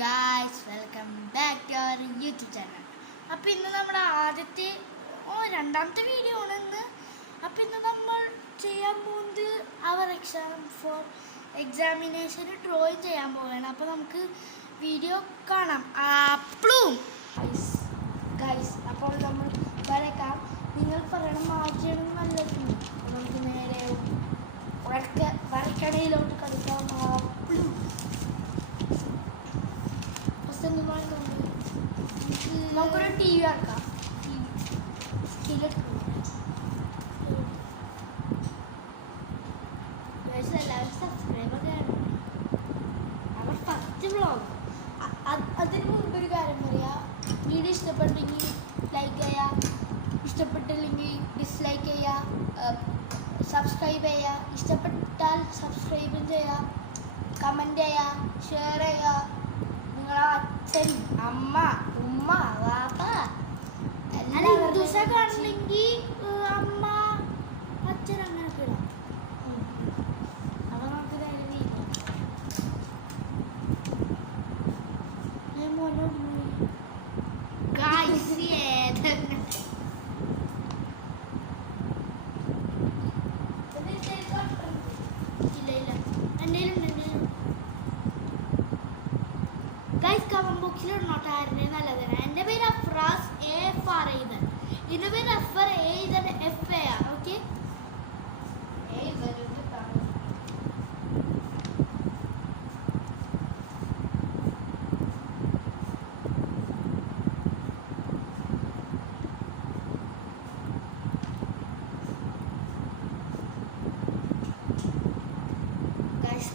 Guys welcome back to our YouTube channel. അപ്പോൾ ഇന്ന് നമ്മുടെ രണ്ടാമത്തെ വീഡിയോ ആണ് ഇന്ന്. അപ്പോൾ ഇന്ന് നമ്മൾ ചെയ്യാൻ പോകുന്നത് അവർ എക്സാമിനേഷന് ഡ്രോയിങ് ചെയ്യാൻ പോവുകയാണ്. അപ്പോൾ നമുക്ക് വീഡിയോ കാണാം. ഗായ്സ് അപ്പോൾ നമ്മൾ വരയ്ക്കാം. നിങ്ങൾ പറയണം മാർജിൻ നല്ലത്. നമുക്ക് നേരെ വരക്കടയിലോട്ട് കളിക്കാം. നമുക്കൊരു ടി വി ആക്കാം. എല്ലാവരും സബ്സ്ക്രൈബൊക്കെ അവർ ഫസ്റ്റ് വ്ളോഗ്. അതിന് മുമ്പൊരു കാര്യം പറയാം. വീഡിയോ ഇഷ്ടപ്പെട്ടെങ്കിൽ ലൈക്ക് ചെയ്യുക, ഇഷ്ടപ്പെട്ടില്ലെങ്കിൽ ഡിസ്ലൈക്ക് ചെയ്യുക, സബ്സ്ക്രൈബ് ചെയ്യുക. ഇഷ്ടപ്പെട്ടാൽ സബ്സ്ക്രൈബും ചെയ്യുക, കമൻറ്റ് ചെയ്യുക, ഷെയർ ചെയ്യുക. നിങ്ങളെ അച്ഛൻ, അമ്മ, ഉമ്മ, വാപ്പ ഹിന്ദുസൊക്കെ ആണെങ്കിൽ അമ്മ, അച്ഛൻ അങ്ങനെയൊക്കെ ഇടാം. അപ്പോൾ നമുക്ക് കമന്റ് ബോക്സിൽ ഇടണോട്ടെ ആരുടെ നല്ലതാണ്. എൻ്റെ പേര് അഫ്രാസ്, എയ്തൻ. ഇതിൻ്റെ പേര് അഫർ, എയ്തൻ, FAR. ഓക്കെ,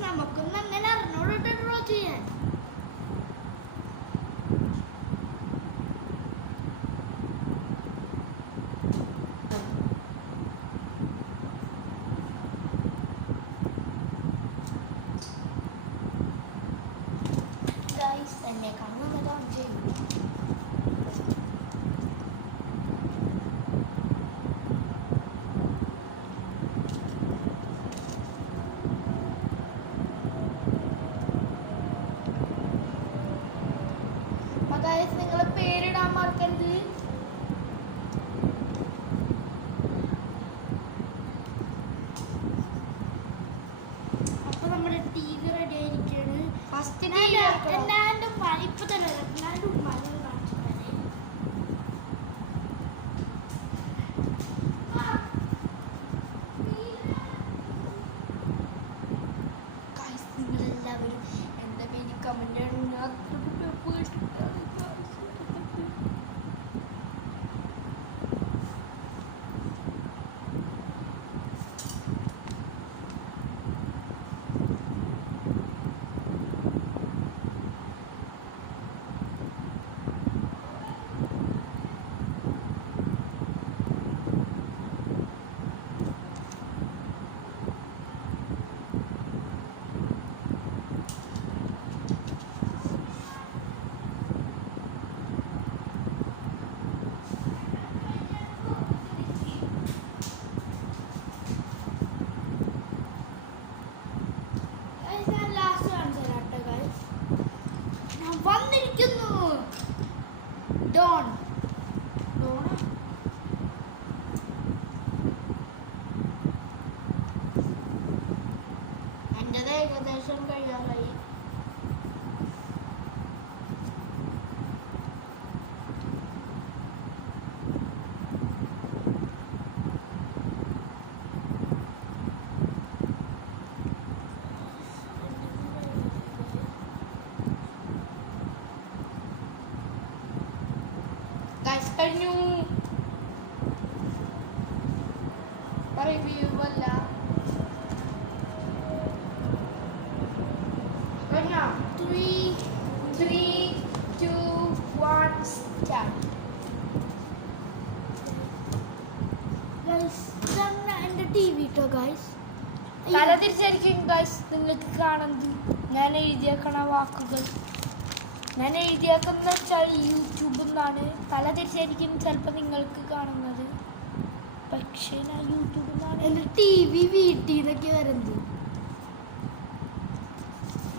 നമുക്കൊന്നും അങ്ങനെ അറിഞ്ഞോട്ട് ഡ്രോ ചെയ്യാൻ. എന്നെ കാണുന്നതാണ് ചെയ്യുന്നത്. നിങ്ങളെ പേരിടാൻ മറക്കരുത്. അപ്പൊ നമ്മുടെ ടി വി റെഡി ആയിരിക്കാണ്. ഫസ്റ്റ് എല്ലാവരുടെ ഇപ്പൊ തന്നെ എല്ലാവരുടെ ഉമ്മാനെ കാണിച്ചു തരാം. നിങ്ങളെല്ലാവരും എന്താ പേര് കമന്റ് വന്നിരിക്കുന്നു. ഡോൺ എന്റേത് ഏകദേശം കഴിയാറായി. കഴിഞ്ഞു. റിവ്യൂവല്ല കഴിഞ്ഞ 3, 2, 1 സ്റ്റാർട്ട്. എൻ്റെ ടി വി കേട്ടോ ഗൈസ്. തല തിരിച്ചായിരിക്കും ഗൈസ് നിങ്ങൾക്ക് കാണുന്നത്. ഞാൻ എഴുതിയേക്കണ വാക്കുകൾ ഞാൻ എഴുതിയേക്കുന്ന വെച്ചാൽ യൂട്യൂബിൽ നിന്നാണ്. തല തിരിച്ചായിരിക്കും ചിലപ്പോൾ നിങ്ങൾക്ക് കാണുന്നത്, പക്ഷേ ഞാൻ യൂട്യൂബിൽ നിന്നാണ്. എൻ്റെ ടി വി വീട്ടിൽ നിന്നൊക്കെ വരുന്നത്.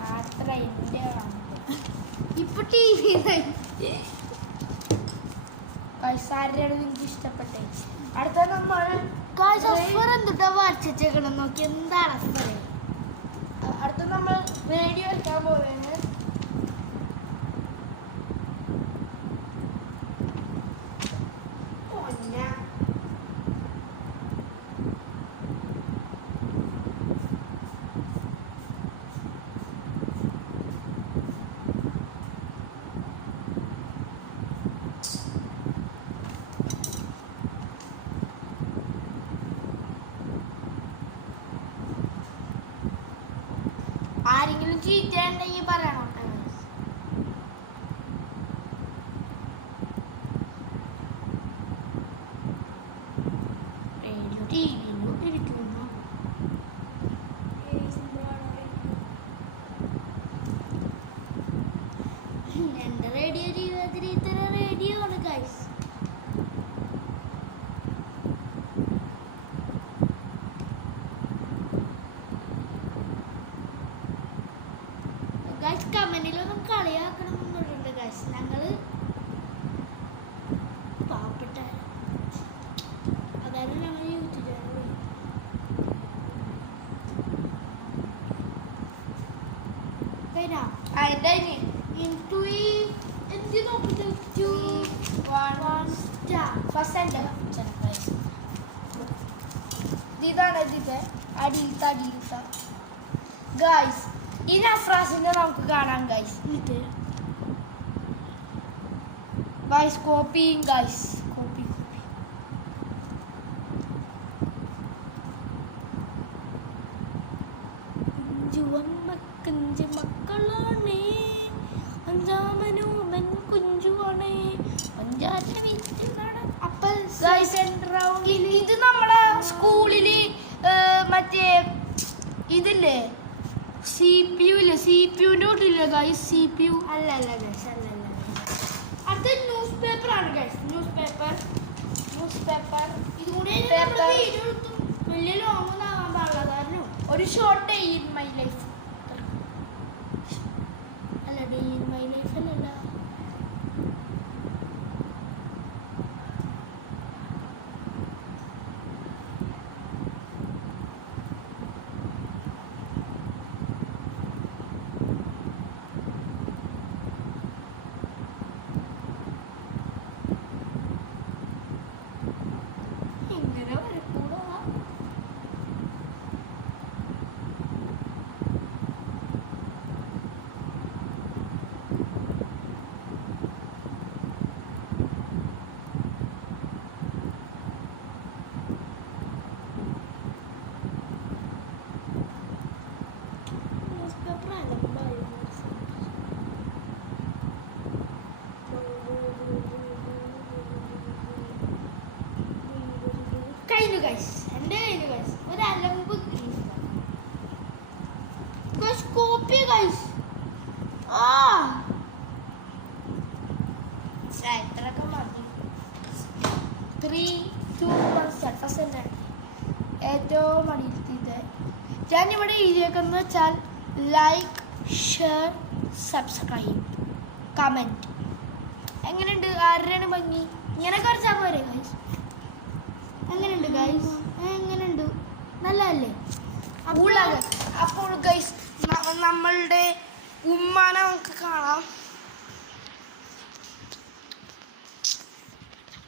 മാത്രം എൻ്റെ ആരെയാണ് നിങ്ങൾക്ക് ഇഷ്ടപ്പെട്ടെ? അടുത്ത നമ്മൾ നോക്കി എന്താണ് അടുത്ത നമ്മൾ റേഡിയോ വെക്കാൻ പോവുകയാണ്. ആരെങ്കിലും ചീറ്റയുണ്ടെങ്കിൽ പറയണം. എന്റെ റേഡിയോ ജീവിതത്തിൽ ഇത്ര റേഡിയോ ആണ് ഗൈസ്. ഗൈസ് കമന്റിലൊന്നും കളിയാക്കണം എന്നുണ്ട് ഗൈസ്. ഞങ്ങള് പാവപ്പെട്ട അതായത് ഞങ്ങൾ യൂട്യൂബ് ചാനൽ ഇതാണ് ഇതിന്റെ അടിയിലത്തെ ഗൈസ്. ഈ നഫ്രാസിന്റെ നമുക്ക് കാണാം ഗൈസ്. ഗൈസ് കോപ്പിയും ഗൈസ് കോപ്പി കുഞ്ചു മക്കളാണേ അഞ്ചാമനൂമൻ കുഞ്ചുവാണേ പഞ്ചായത്ത് വീട്ടിലാണ്. അപ്പൊ ഇത് നമ്മുടെ സ്കൂളില് മറ്റേ ഇതില്ലേ CPU ഇല്ലേ, CPU-ന്റെ കൂട്ടില്ലേ ഗൈസ്? CPU അല്ല ഗൈസ് അല്ല. അത് ന്യൂസ് പേപ്പർ ആണ് ഗൈസ്. ന്യൂസ് പേപ്പർ ഇതുകൂടെ വലിയ ലോങ് ഒന്നും ആവാൻ പാടില്ല. കാരണം ഒരു short day in my life അല്ല ഡേ ഇൻ മൈ ലൈഫ് അല്ലല്ല. കഴിഞ്ഞു ഗൈസ്. എൻ്റെ കഴിഞ്ഞു ഗൈസ്. ഒരു അലമ്പ് കോപ്പി ഗൈസ്. എത്രയൊക്കെ മതി? 3, 2, 1 ഏറ്റവും അടിയിലത്തെ ഞാനിവിടെ എഴുതിയേക്കെന്ന് വെച്ചാൽ ലൈക്ക്, ഷെയർ, സബ്സ്ക്രൈബ്, കമൻറ്റ്. എങ്ങനെയുണ്ട്? ആരുടെയാണ് ഭംഗി? ഇങ്ങനെ കുറച്ചാൽ പോരെ ഗൈസ്? എങ്ങനെയുണ്ട് ഗൈസ്? എങ്ങനെയുണ്ട്? നല്ലതല്ലേ? അപ്പോൾ ഗൈസ് നമ്മളുടെ ഉമ്മാനെ നമുക്ക് കാണാം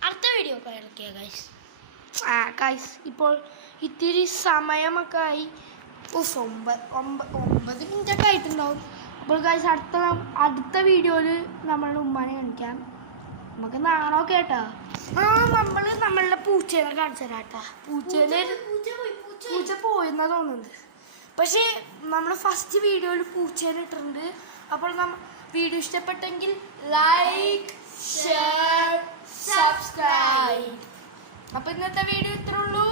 അടുത്ത വീഡിയോ ഇറക്കിയ ഗൈസ്. ഗൈസ് ഇപ്പോൾ ഇത്തിരി സമയമൊക്കെ ആയി. 9 മിനിറ്റൊക്കെ ആയിട്ടുണ്ടാവും. അപ്പോൾ ഗൈസ് അടുത്ത വീഡിയോയിൽ നമ്മളുടെ ഉമ്മാനെ കാണിക്കാം. നമുക്ക് നാണോ കേട്ടോ? നമ്മളുടെ പൂച്ചേനെ കാണിച്ചു തരാം കേട്ടോ. പൂച്ച പോയെന്നാ തോന്നുന്നത്. പക്ഷേ നമ്മൾ ഫസ്റ്റ് വീഡിയോയിൽ പൂച്ചേനെ ഇട്ടിട്ടുണ്ട്. അപ്പോൾ വീഡിയോ ഇഷ്ടപ്പെട്ടെങ്കിൽ ലൈക്ക്, ഷെയർ, സബ്സ്ക്രൈബ്. അപ്പോൾ ഇന്നത്തെ വീഡിയോ ഇത്രേ ഉള്ളൂ.